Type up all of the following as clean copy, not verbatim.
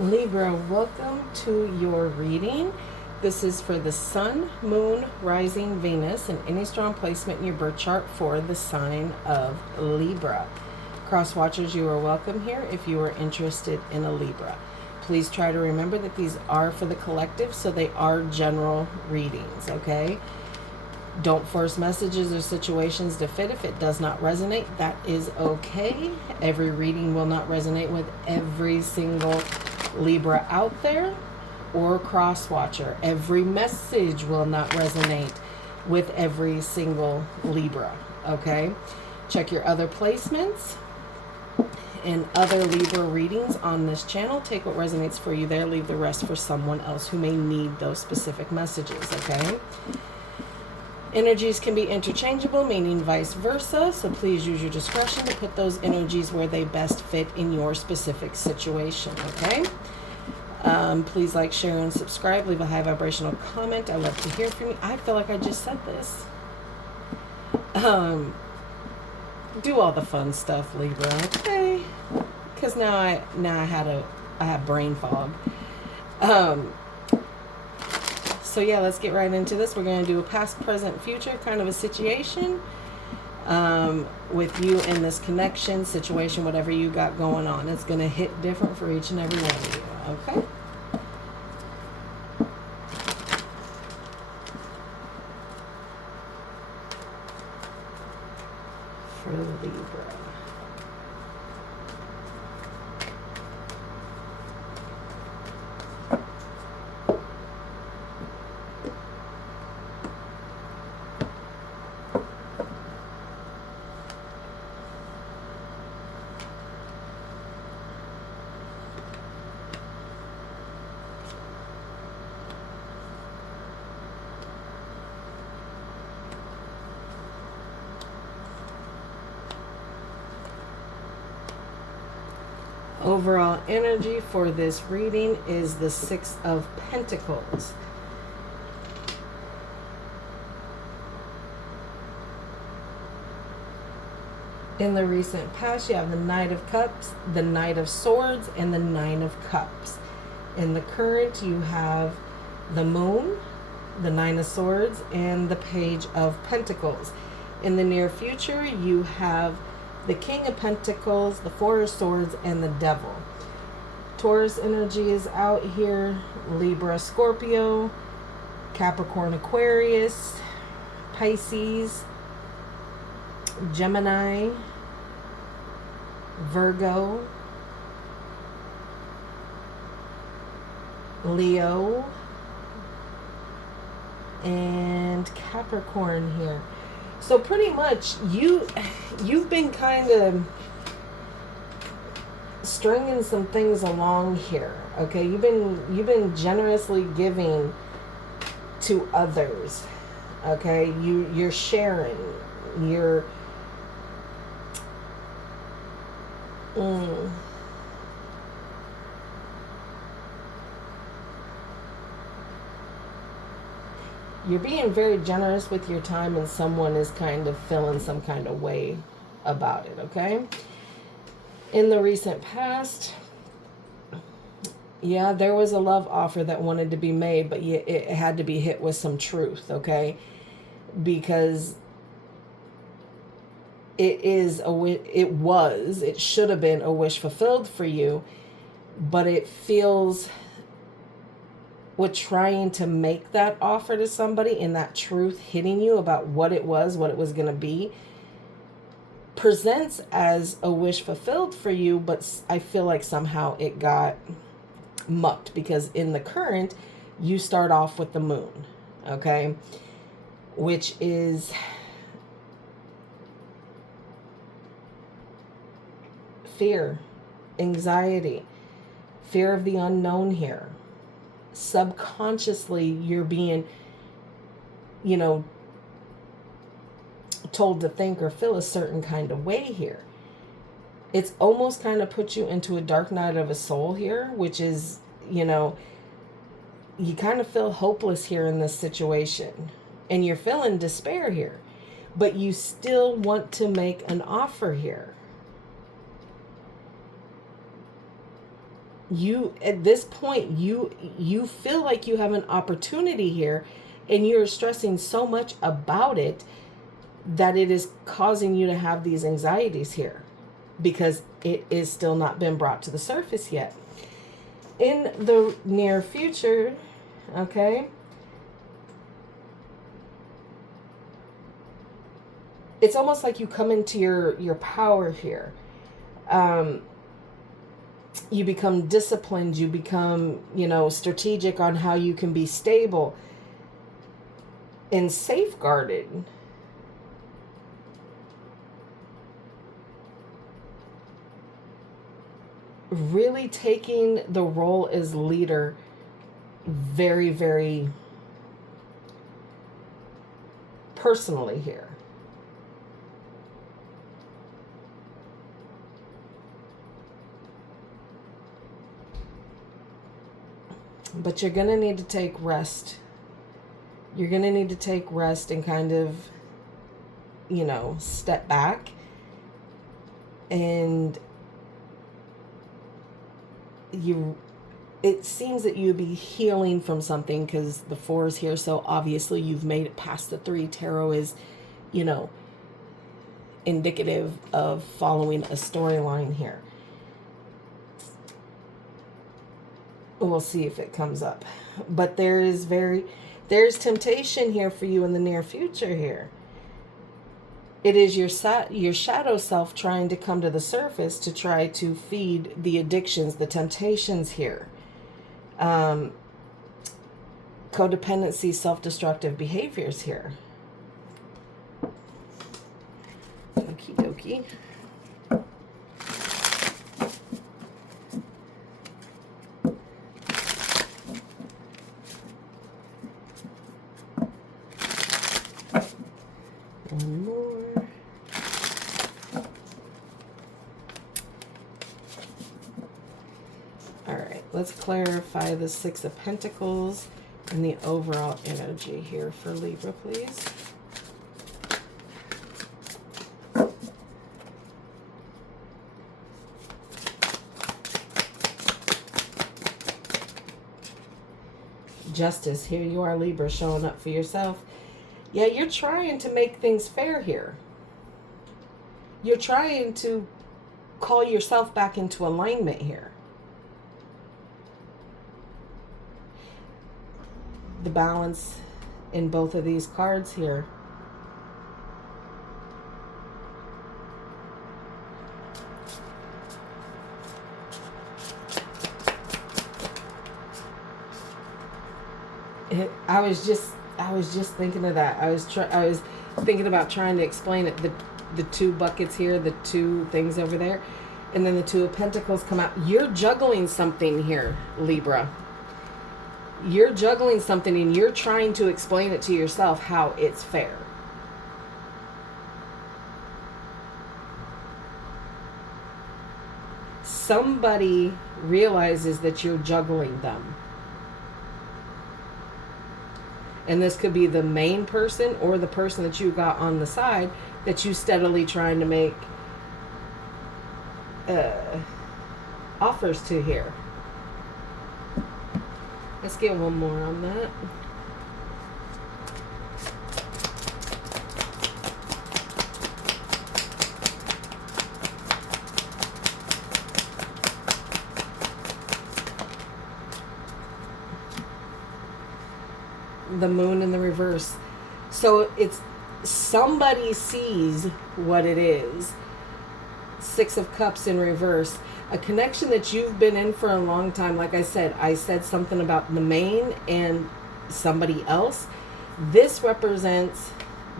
Libra, welcome to your reading. This is for the Sun, Moon, Rising, Venus, and any strong placement in your birth chart for the sign of Libra. Crosswatchers, you are welcome here if you are interested in a Libra. Please try to remember that these are for the collective, so they are general readings, okay? Don't force messages or situations to fit. If it does not resonate, that is okay. Every reading will not resonate with every single Libra out there or cross-watcher. Every message will not resonate with every single Libra, okay? Check your other placements and other Libra readings on this channel. Take what resonates for you there. Leave the rest for someone else who may need those specific messages, okay? Energies can be interchangeable, meaning vice versa, so please use your discretion to put those energies where they best fit in your specific situation, okay? Please like, share, and subscribe. Leave a high vibrational comment. I love to hear from you. I feel like I just said this. Do all the fun stuff, Libra, okay? Because now I have brain fog. So yeah, let's get right into this. We're going to do a past, present, future kind of a situation with you in this connection, situation, whatever you got going on. It's going to hit different for each and every one of you, okay? For Libra. Overall energy for this reading is the Six of Pentacles. In the recent past, you have the Knight of Cups, the Knight of Swords, and the Nine of Cups. In the current, you have the Moon, the Nine of Swords, and the Page of Pentacles. In the near future, you have the King of Pentacles, the Four of Swords, and the Devil. Taurus energy is out here. Libra, Scorpio, Capricorn, Aquarius, Pisces, Gemini, Virgo, Leo, and Capricorn here. So pretty much you've been kind of stringing some things along here, okay? You've been generously giving to others, okay? You're sharing, you're you're being very generous with your time, and someone is kind of feeling some kind of way about it, okay? In the recent past, yeah, there was a love offer that wanted to be made, but it had to be hit with some truth, okay? Because it should have been a wish fulfilled for you, but it feels with trying to make that offer to somebody and that truth hitting you about what it was going to be, presents as a wish fulfilled for you, but I feel like somehow it got mucked, because in the current, you start off with the Moon, okay? Which is fear, anxiety, fear of the unknown here. Subconsciously, you're being, told to think or feel a certain kind of way here. It's almost kind of put you into a dark night of a soul here, which is, you kind of feel hopeless here in this situation, and you're feeling despair here, but you still want to make an offer here. You, at this point, you feel like you have an opportunity here, and you're stressing so much about it that it is causing you to have these anxieties here, because it is still not been brought to the surface yet. In the near future, okay, it's almost like you come into your power here. You become disciplined, you become, strategic on how you can be stable and safeguarded. Really taking the role as leader very, very personally here. But you're going to need to take rest. You're going to need to take rest and kind of, step back. And it seems that you'd be healing from something, because the 4 is here. So obviously you've made it past the 3. Tarot is, indicative of following a storyline here. We'll see if it comes up. But there's temptation here for you in the near future here. It is your shadow self trying to come to the surface to try to feed the addictions, the temptations here. Codependency, self-destructive behaviors here. Okie dokie. One more. All right, let's clarify the 6 of Pentacles and the overall energy here for Libra, please. Justice, here you are, Libra, showing up for yourself. Yeah, you're trying to make things fair here. You're trying to call yourself back into alignment here. The balance in both of these cards here. I was just thinking of that. I was thinking about trying to explain it. The 2 buckets here, the 2 things over there, and then the 2 of Pentacles come out. You're juggling something here, Libra. You're juggling something, and you're trying to explain it to yourself how it's fair. Somebody realizes that you're juggling them. And this could be the main person or the person that you got on the side that you steadily trying to make offers to here. Let's get one more on that. The Moon in the reverse. So it's somebody sees what it is. 6 of Cups in reverse. A connection that you've been in for a long time. Like I said something about the main and somebody else. This represents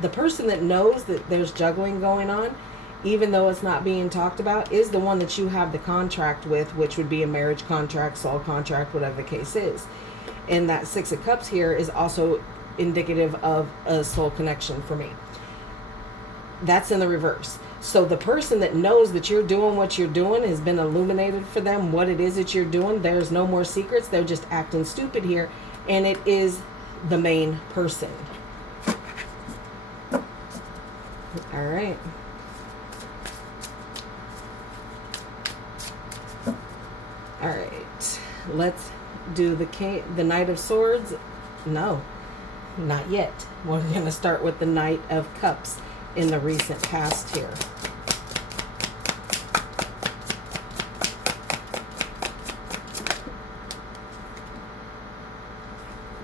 the person that knows that there's juggling going on, even though it's not being talked about, is the one that you have the contract with, which would be a marriage contract, soul contract, whatever the case is. And that 6 of Cups here is also indicative of a soul connection for me. That's in the reverse. So the person that knows that you're doing what you're doing has been illuminated for them what it is that you're doing. There's no more secrets. They're just acting stupid here. And it is the main person. All right. . All right, let's do the Knight of Swords. No, not yet. We're going to start with the Knight of Cups in the recent past here.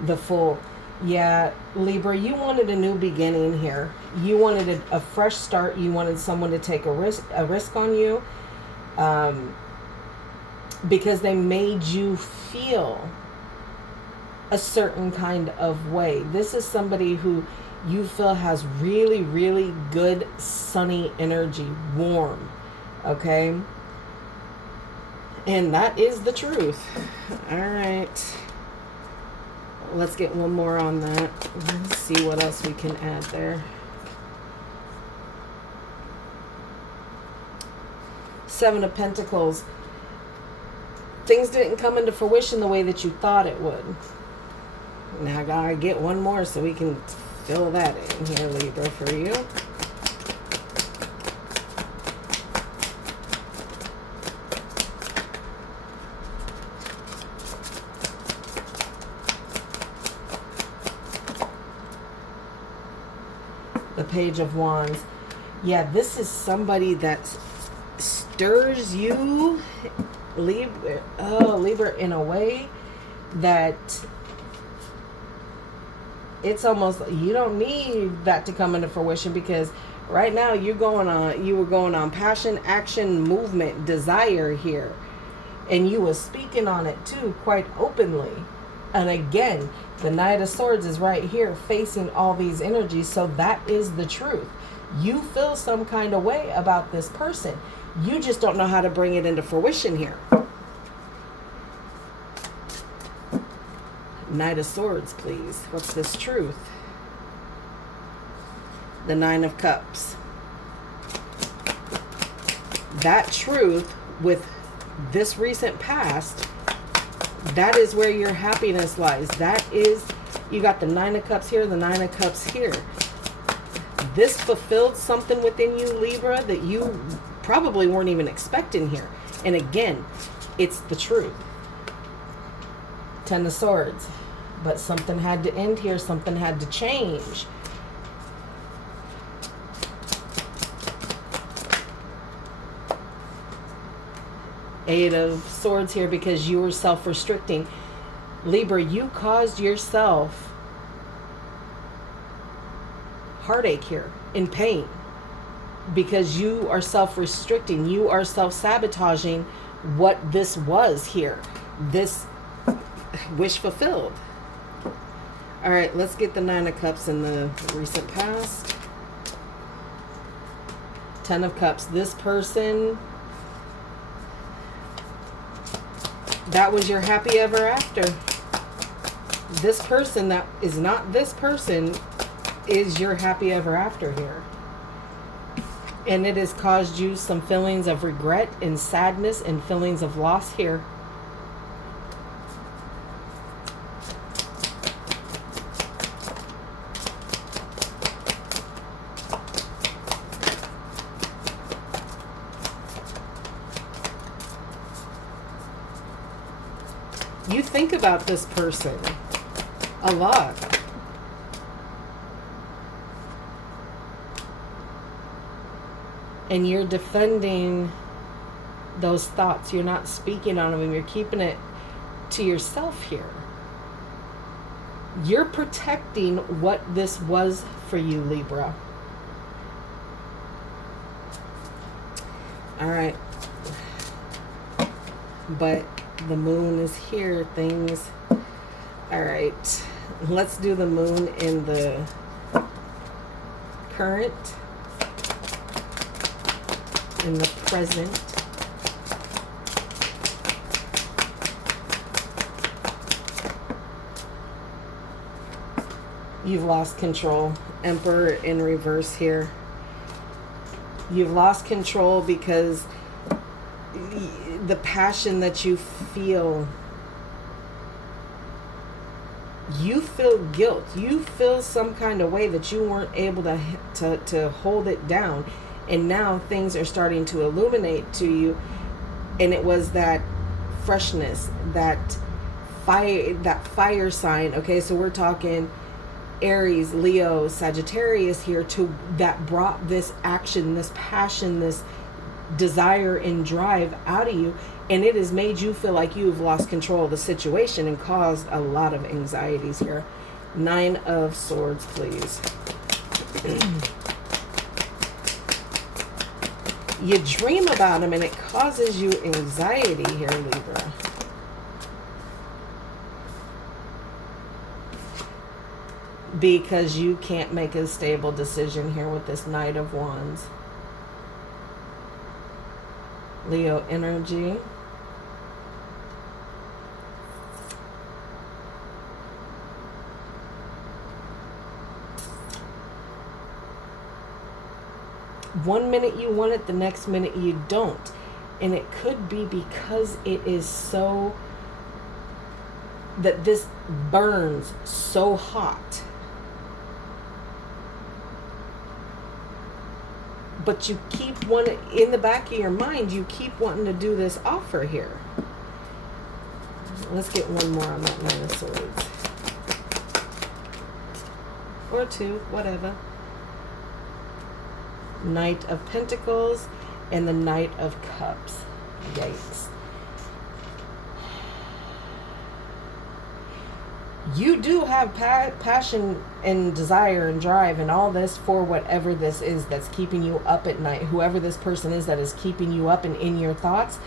The Fool. Yeah, Libra, you wanted a new beginning here. You wanted a fresh start. You wanted someone to take a risk on you, because they made you feel a certain kind of way. This is somebody who you feel has really, really good sunny energy, warm, okay? And that is the truth. All right. Let's get one more on that. Let's see what else we can add there. Seven of Pentacles. Things didn't come into fruition the way that you thought it would. Now I gotta get one more so we can fill that in here, Libra, for you. The Page of Wands. Yeah, this is somebody that stirs you, Libra, in a way that it's almost, you don't need that to come into fruition, because right now you were going on passion, action, movement, desire here, and you were speaking on it too, quite openly. And again, the Knight of Swords is right here facing all these energies. So that is the truth. You feel some kind of way about this person. You just don't know how to bring it into fruition here. Knight of Swords, please. What's this truth? The Nine of Cups. That truth with this recent past, that is where your happiness lies. That is, you got the Nine of Cups here, the Nine of Cups here. This fulfilled something within you, Libra, that you probably weren't even expecting here. And again, it's the truth. Ten of Swords. But something had to end here. Something had to change. Eight of Swords here, because you were self-restricting. Libra, you caused yourself heartache here, in pain, because you are self-restricting. You are self-sabotaging what this was here. This wish fulfilled. All right, let's get the Nine of Cups in the recent past. Ten of Cups. This person, that was your happy ever after. This person that is not this person is your happy ever after here. And it has caused you some feelings of regret and sadness and feelings of loss here. You think about this person a lot. And you're defending those thoughts. You're not speaking on them. You're keeping it to yourself here. You're protecting what this was for you, Libra. All right. But the moon is here. Things. All right. Let's do the moon in the current, in the present. You've lost control. Emperor in reverse here. You've lost control because the passion that you feel, you feel guilt. You feel some kind of way that you weren't able to hold it down. And now things are starting to illuminate to you. And it was that freshness, that fire sign. Okay, so we're talking Aries, Leo, Sagittarius here, to that brought this action, this passion, this desire and drive out of you, and it has made you feel like you've lost control of the situation and caused a lot of anxieties here. 9 of Swords, please. You dream about them and it causes you anxiety here, Libra. Because you can't make a stable decision here with this Knight of Wands. Leo energy. One minute you want it, the next minute you don't. And it could be because it is so, that this burns so hot. But you keep wanting, in the back of your mind, you keep wanting to do this offer here. Let's get one more on that 9 of Swords. Or 2, whatever. Knight of Pentacles and the Knight of Cups. Yikes. You do have passion and desire and drive and all this for whatever this is that's keeping you up at night, whoever this person is that is keeping you up and in your thoughts.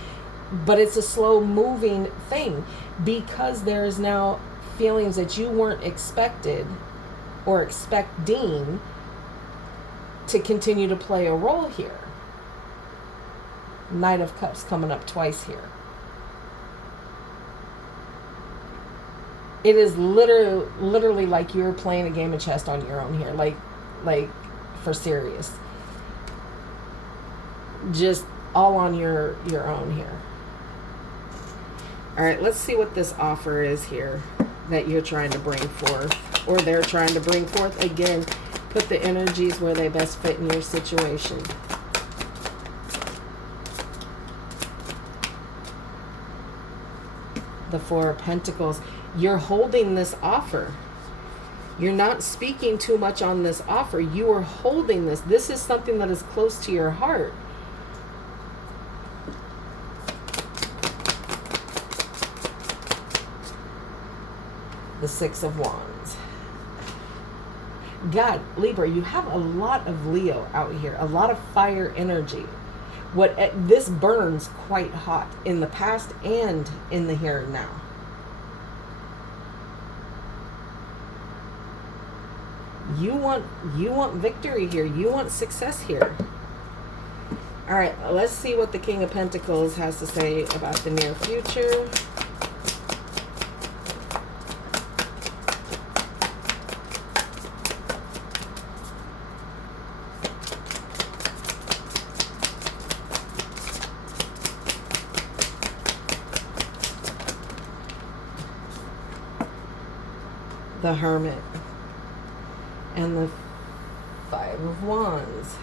But it's a slow moving thing, because there is now feelings that you weren't expected or expecting to continue to play a role here. Knight of Cups coming up twice here. It is literally like you're playing a game of chess on your own here. Like for serious. Just all on your own here. All right, let's see what this offer is here that you're trying to bring forth, or they're trying to bring forth. Again, put the energies where they best fit in your situation. The 4 of Pentacles. You're holding this offer. You're not speaking too much on this offer. You are holding this. This is something that is close to your heart. The 6 of Wands. God, Libra, you have a lot of Leo out here, a lot of fire energy. This burns quite hot in the past and in the here and now. You want victory here. You want success here. All right, let's see what the King of Pentacles has to say about the near future. The Hermit and the 5 of Wands.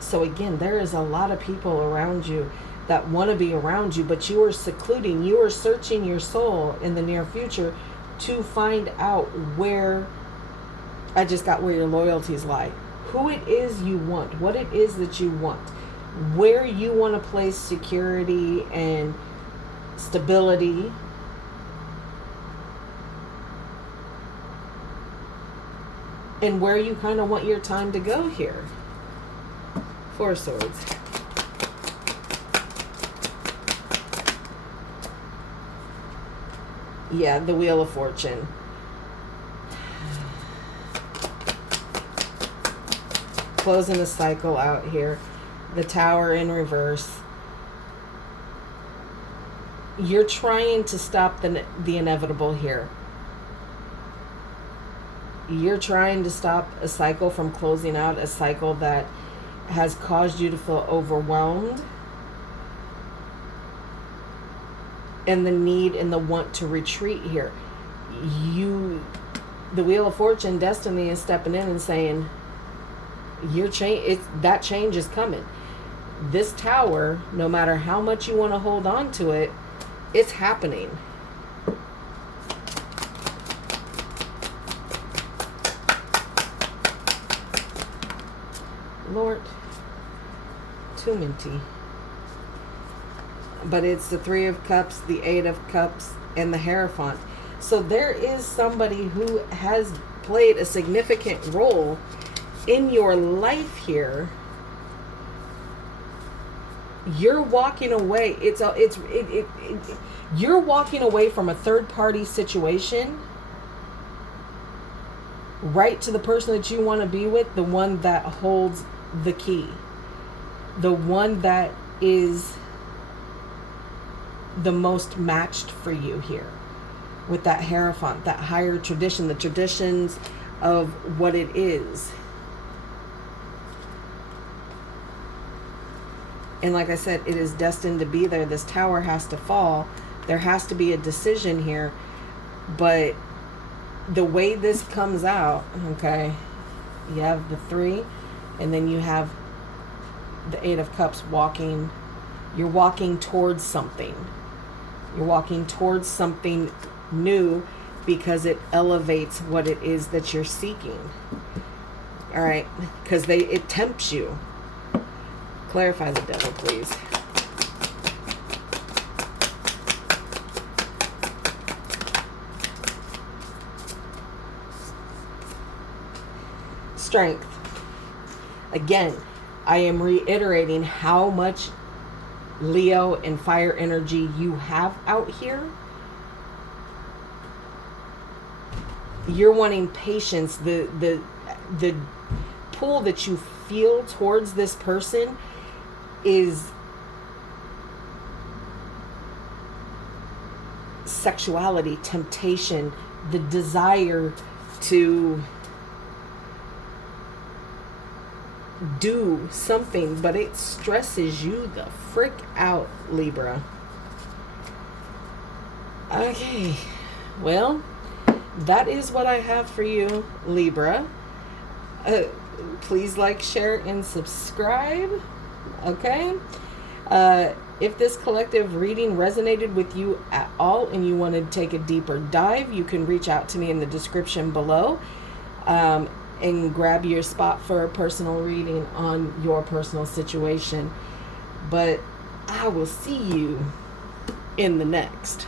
So again, there is a lot of people around you that want to be around you, but you are secluding, you are searching your soul in the near future to find out where your loyalties lie, who it is you want, what it is that you want, where you want to place security and stability. And where you kind of want your time to go here. 4 of Swords. Yeah, the Wheel of Fortune. Closing the cycle out here. The Tower in reverse. You're trying to stop the inevitable here. You're trying to stop a cycle from closing out, a cycle that has caused you to feel overwhelmed, and the need and the want to retreat here. The Wheel of Fortune, destiny is stepping in and saying, that change is coming. this tower, no matter how much you want to hold on to it, it's happening. Lord, too minty. But it's the Three of Cups, the Eight of Cups, and the Hierophant. So there is somebody who has played a significant role in your life here. You're walking away. You're walking away from a third-party situation right to the person that you want to be with, the one that holds the key, the one that is the most matched for you here with that Hierophant, that higher tradition, the traditions of what it is. And like I said, it is destined to be there. This tower has to fall. There has to be a decision here. But the way this comes out, okay, you have the Three, and then you have the Eight of Cups walking. You're walking towards something. You're walking towards something new because it elevates what it is that you're seeking. All right, because it tempts you. Clarify the Devil, please. Strength. Again, I am reiterating how much Leo and fire energy you have out here. You're wanting patience. The pull that you feel towards this person is sexuality, temptation, the desire to do something, but it stresses you the frick out, Libra. Okay, well, that is what I have for you, Libra. Please like, share, and subscribe. Okay? If this collective reading resonated with you at all and you want to take a deeper dive, you can reach out to me in the description below and grab your spot for a personal reading on your personal situation. But I will see you in the next.